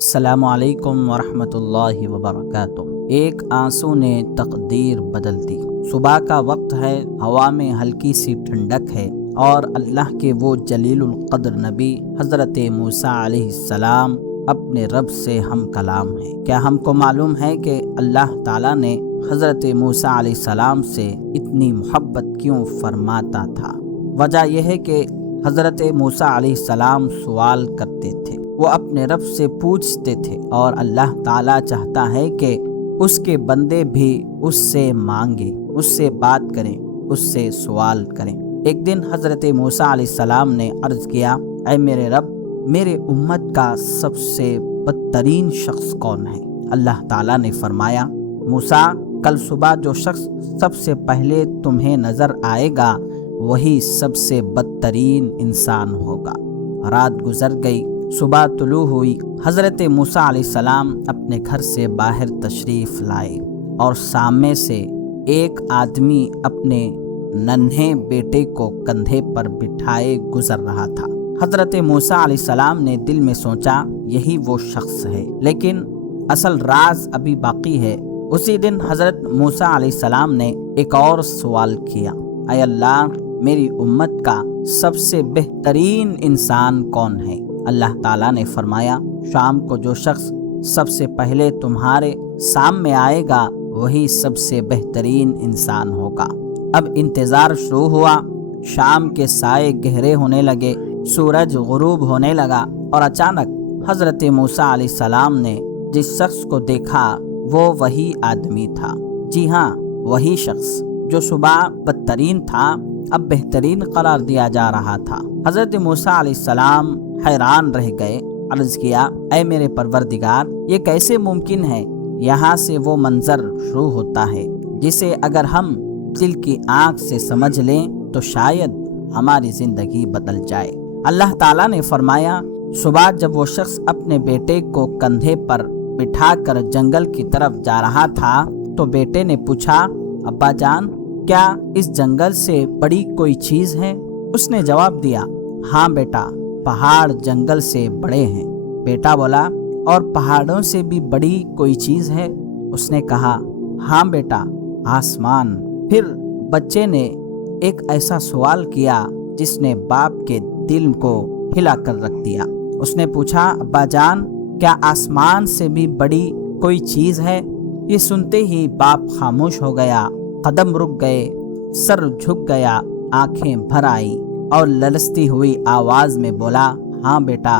السلام علیکم ورحمۃ اللہ وبرکاتہ۔ ایک آنسو نے تقدیر بدل دی۔ صبح کا وقت ہے، ہوا میں ہلکی سی ٹھنڈک ہے اور اللہ کے وہ جلیل القدر نبی حضرت موسیٰ علیہ السلام اپنے رب سے ہم کلام ہیں۔ کیا ہم کو معلوم ہے کہ اللہ تعالیٰ نے حضرت موسیٰ علیہ السلام سے اتنی محبت کیوں فرماتا تھا؟ وجہ یہ ہے کہ حضرت موسیٰ علیہ السلام سوال کرتے تھے، وہ اپنے رب سے پوچھتے تھے، اور اللہ تعالیٰ چاہتا ہے کہ اس کے بندے بھی اس سے مانگیں، اس سے بات کریں، اس سے سوال کریں۔ ایک دن حضرت موسیٰ علیہ السلام نے عرض کیا، اے میرے رب، میرے امت کا سب سے بدترین شخص کون ہے؟ اللہ تعالیٰ نے فرمایا، موسیٰ، کل صبح جو شخص سب سے پہلے تمہیں نظر آئے گا وہی سب سے بدترین انسان ہوگا۔ رات گزر گئی، صبح طلوع ہوئی، حضرت موسیٰ علیہ السلام اپنے گھر سے باہر تشریف لائے اور سامنے سے ایک آدمی اپنے ننھے بیٹے کو کندھے پر بٹھائے گزر رہا تھا۔ حضرت موسیٰ علیہ السلام نے دل میں سوچا، یہی وہ شخص ہے، لیکن اصل راز ابھی باقی ہے۔ اسی دن حضرت موسیٰ علیہ السلام نے ایک اور سوال کیا، اے اللہ، میری امت کا سب سے بہترین انسان کون ہے؟ اللہ تعالیٰ نے فرمایا، شام کو جو شخص سب سے پہلے تمہارے سامنے آئے گا وہی سب سے بہترین انسان ہوگا۔ اب انتظار شروع ہوا، شام کے سائے گہرے ہونے لگے، سورج غروب ہونے لگا، اور اچانک حضرت موسیٰ علیہ السلام نے جس شخص کو دیکھا وہ وہی آدمی تھا۔ جی ہاں، وہی شخص جو صبح بدترین تھا اب بہترین قرار دیا جا رہا تھا۔ حضرت موسیٰ علیہ السلام حیران رہ گئے، عرض کیا، اے میرے پروردگار، یہ کیسے ممکن ہے؟ یہاں سے وہ منظر شروع ہوتا ہے جسے اگر ہم دل کی آنکھ سے سمجھ لیں تو شاید ہماری زندگی بدل جائے۔ اللہ تعالیٰ نے فرمایا، صبح جب وہ شخص اپنے بیٹے کو کندھے پر بٹھا کر جنگل کی طرف جا رہا تھا تو بیٹے نے پوچھا، ابا جان، کیا اس جنگل سے بڑی کوئی چیز ہے؟ اس نے جواب دیا، ہاں بیٹا، پہاڑ جنگل سے بڑے ہیں۔ بیٹا بولا، اور پہاڑوں سے بھی بڑی کوئی چیز ہے؟ اس نے کہا، ہاں بیٹا، آسمان۔ پھر بچے نے ایک ایسا سوال کیا جس نے باپ کے دل کو ہلا کر رکھ دیا۔ اس نے پوچھا، ابا جان، کیا آسمان سے بھی بڑی کوئی چیز ہے؟ یہ سنتے ہی باپ خاموش ہو گیا، قدم رک گئے، سر جھک گیا، آنکھیں بھر آئی اور لرزتی ہوئی آواز میں بولا، ہاں بیٹا،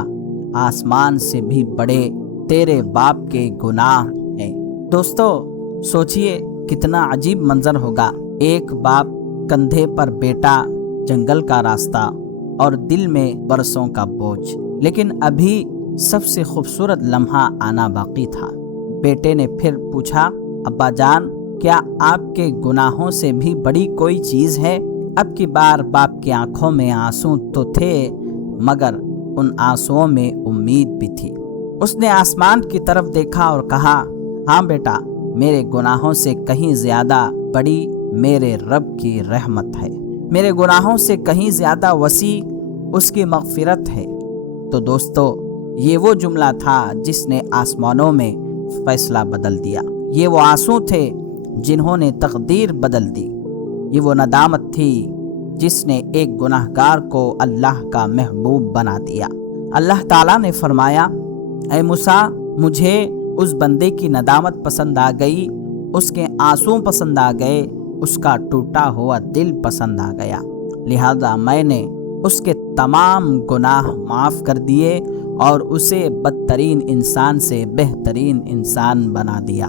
آسمان سے بھی بڑے تیرے باپ کے گناہ ہیں۔ دوستو، سوچئے کتنا عجیب منظر ہوگا، ایک باپ کندھے پر بیٹا، جنگل کا راستہ اور دل میں برسوں کا بوجھ۔ لیکن ابھی سب سے خوبصورت لمحہ آنا باقی تھا۔ بیٹے نے پھر پوچھا، ابا جان، کیا آپ کے گناہوں سے بھی بڑی کوئی چیز ہے؟ اب کی بار باپ کی آنکھوں میں آنسو تو تھے، مگر ان آنسوؤں میں امید بھی تھی۔ اس نے آسمان کی طرف دیکھا اور کہا، ہاں بیٹا، میرے گناہوں سے کہیں زیادہ بڑی میرے رب کی رحمت ہے، میرے گناہوں سے کہیں زیادہ وسیع اس کی مغفرت ہے۔ تو دوستو، یہ وہ جملہ تھا جس نے آسمانوں میں فیصلہ بدل دیا۔ یہ وہ آنسو تھے جنہوں نے تقدیر بدل دی۔ یہ وہ ندامت تھی جس نے ایک گناہگار کو اللہ کا محبوب بنا دیا۔ اللہ تعالیٰ نے فرمایا، اے موسیٰ، مجھے اس بندے کی ندامت پسند آ گئی، اس کے آنسو پسند آ گئے، اس کا ٹوٹا ہوا دل پسند آ گیا، لہذا میں نے اس کے تمام گناہ معاف کر دیے اور اسے بدترین انسان سے بہترین انسان بنا دیا۔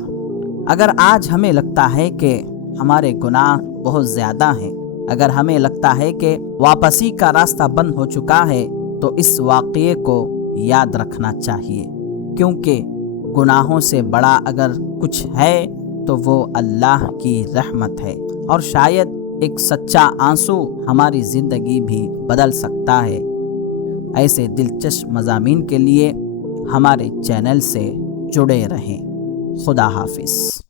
اگر آج ہمیں لگتا ہے کہ ہمارے گناہ بہت زیادہ ہیں، اگر ہمیں لگتا ہے کہ واپسی کا راستہ بند ہو چکا ہے، تو اس واقعے کو یاد رکھنا چاہیے، کیونکہ گناہوں سے بڑا اگر کچھ ہے تو وہ اللہ کی رحمت ہے، اور شاید ایک سچا آنسو ہماری زندگی بھی بدل سکتا ہے۔ ایسے دلچسپ مضامین کے لیے ہمارے چینل سے جڑے رہیں۔ خدا حافظ۔